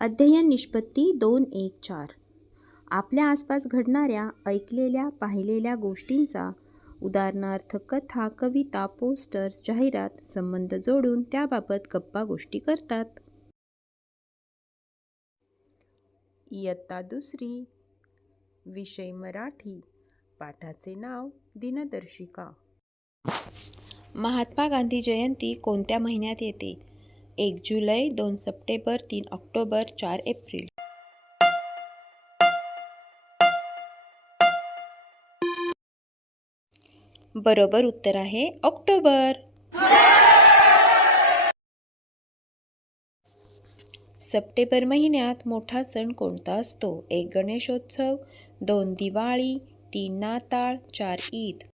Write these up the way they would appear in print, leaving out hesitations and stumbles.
अध्ययन निष्पत्ती 2.1.4 आपल्या आसपास घडणाऱ्या, ऐकलेल्या, पाहिलेल्या गोष्टींचा उदाहरणार्थ कथा, कविता, पोस्टर्स, जाहिरात संबंध जोडून त्याबाबत गप्पा गोष्टी करतात. इयत्ता 2. विषय मराठी. पाठाचे नाव दिनदर्शिका. महात्मा गांधी जयंती कोणत्या महिन्यात येते? 1 जुलै, 2 सप्टेंबर, 3 ऑक्टोबर, 4 एप्रिल. बरोबर उत्तर आहे ऑक्टोबर. सप्टेंबर महिन्यात मोठा सण कोणता असतो? 1 गणेशोत्सव, 2 दिवाळी, 3 नाताळ, 4 ईद.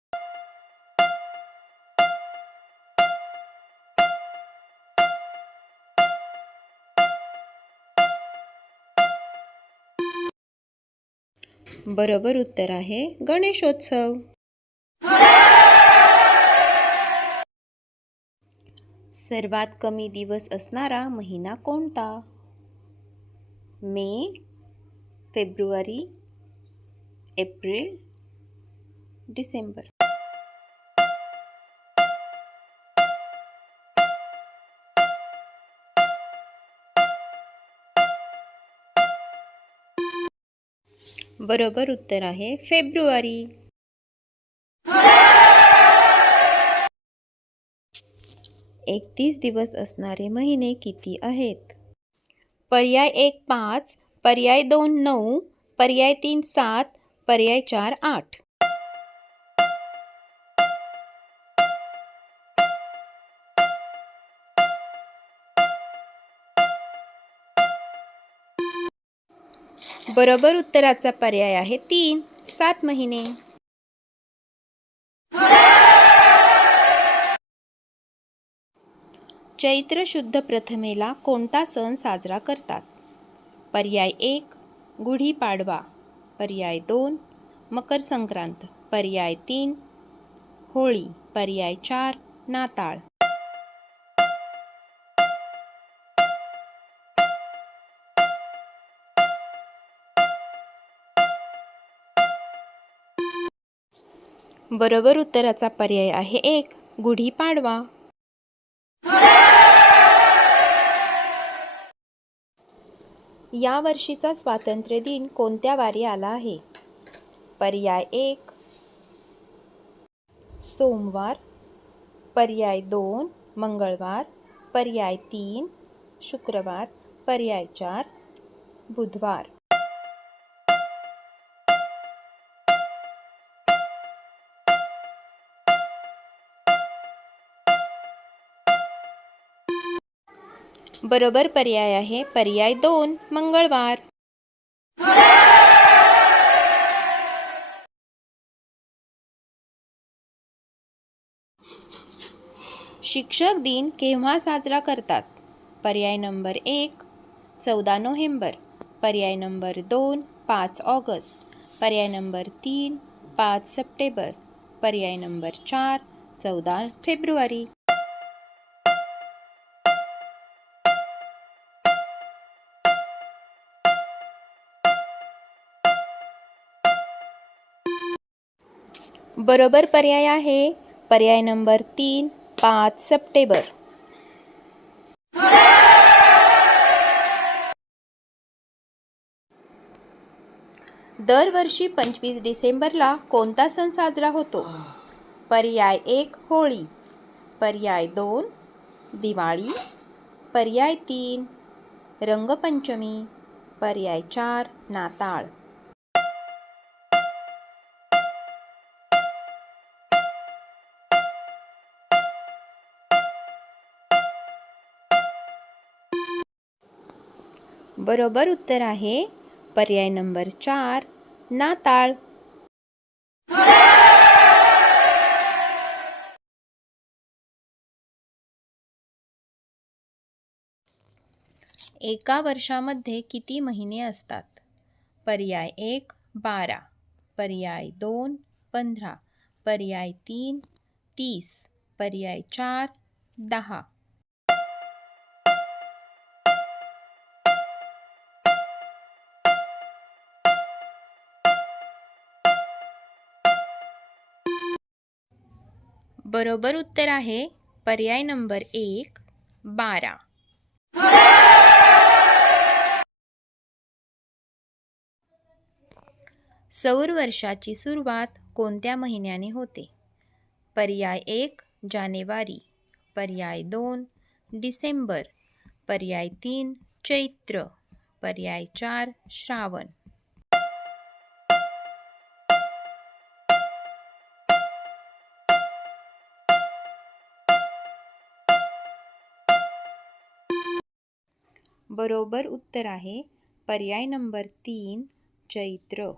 बरोबर उत्तर आहे गणेशोत्सव. सर्वात कमी दिवस असणारा महिना कोणता? मे, फेब्रुवारी, एप्रिल, डिसेंबर. बरोबर उत्तर आहे फेब्रुवारी. एकतीस दिवस असणारे महिने किती आहेत? पर्याय 1 5, पर्याय 2 9, पर्याय 3 7, पर्याय 4 8. बरोबर उत्तराचा पर्याय आहे 3 7 महिने. चैत्र शुद्ध प्रथमेला कोणता सण साजरा करतात? पर्याय 1 गुढीपाडवा, पर्याय 2 मकर संक्रांत, पर्याय 3 होळी, पर्याय 4 नाताळ. बरोबर उत्तराचा पर्याय आहे 1 गुढीपाडवा. या वर्षीचा स्वातंत्र्य दिन कोणत्या वारी आला आहे? पर्याय 1 सोमवार, पर्याय 2 मंगळवार, पर्याय 3 शुक्रवार, पर्याय 4 बुधवार. बरोबर पर्याय आहे पर्याय 2 मंगळवार. शिक्षक दिन केव्हा साजरा करतात? पर्याय नंबर 1 14 नोव्हेंबर, पर्याय नंबर 2 5 ऑगस्ट, पर्याय नंबर 3 5 सप्टेंबर, पर्याय नंबर 4 14 फेब्रुवारी. बरोबर पर्याय आहे पर्याय नंबर 3 5 सप्टेंबर. दरवर्षी 25 डिसेंबरला कोणता सण साजरा होतो? पर्याय 1 होळी, पर्याय 2 दिवाळी, पर्याय 3 रंगपंचमी, पर्याय 4 नाताळ. बरोबर उत्तर आहे पर्याय नंबर 4 नाताळ. एका वर्षामध्ये किती महिने असतात? पर्याय 1 12, पर्याय 2 15, पर्याय 3 30, पर्याय 4 10. बरोबर उत्तर आहे पर्याय नंबर 1 12. सौर वर्षाची सुरुवात कोणत्या महिन्याने होते? पर्याय 1 जानेवारी, पर्याय 2 डिसेंबर, पर्याय 3 चैत्र, पर्याय 4 श्रावण. बरोबर उत्तर आहे पर्याय नंबर 3 चैत्र.